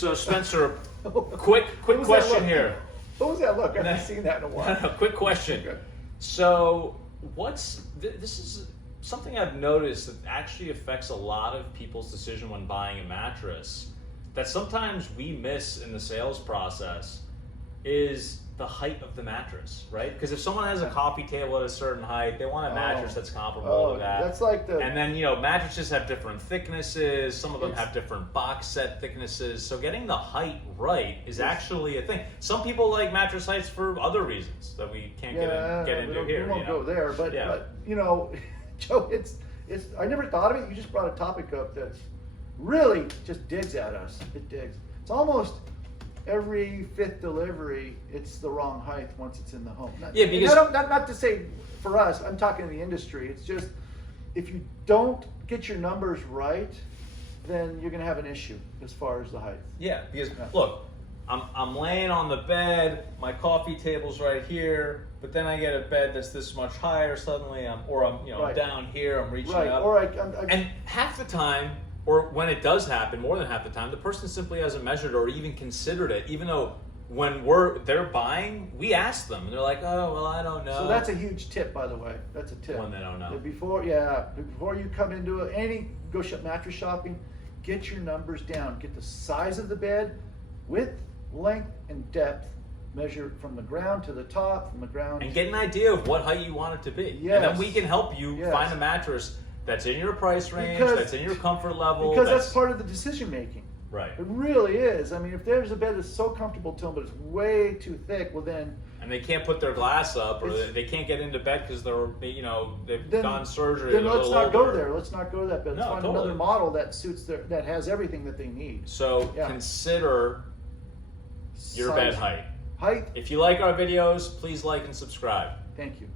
So Spencer, quick What was that question look? here. What was that look? I haven't seen that in a while. Quick question. Okay. So this is something I've noticed that actually affects a lot of people's decision when buying a mattress, that sometimes we miss in the sales process, is the height of the mattress, right? Because if someone has a coffee table at a certain height, they want a mattress that's comparable to that. That's like the. And then, mattresses have different thicknesses. Some of them have different box set thicknesses. So getting the height right is actually a thing. Some people like mattress heights for other reasons that we can't get into here. We won't go there, but Joe, it's. I never thought of it. You just brought a topic up that's really just digs at us. It digs. It's almost every fifth delivery. It's the wrong height once it's in the home. Because not to say for us. I'm talking in the industry. It's just if you don't get your numbers right, then you're going to have an issue as far as the height. Yeah, because look, I'm laying on the bed, my coffee table's right here, but then I get a bed that's this much higher. Suddenly, I'm down here, I'm reaching up, and half the time, or when it does happen, more than half the time, the person simply hasn't measured or even considered it. Even though when they're buying, we ask them, and they're like, "Oh, well, I don't know." So that's a huge tip, by the way. That's a tip. When they don't know. Before you come into mattress shopping, get your numbers down. Get the size of the bed, width, length, and depth. Measure from the ground to the top, from the ground. And get an idea of what height you want it to be. Yes. And then we can help you Yes. find a mattress that's in your price range, that's in your comfort level. Because that's part of the decision making. Right. It really is. I mean, if there's a bed that's so comfortable to them, but it's way too thick, well then. And they can't put their glass up, or they can't get into bed because they've gone surgery. Then let's not go there. Let's not go to that bed. Let's find totally. another model that suits that has everything that they need. So consider your bed height. Height. If you like our videos, please like and subscribe. Thank you.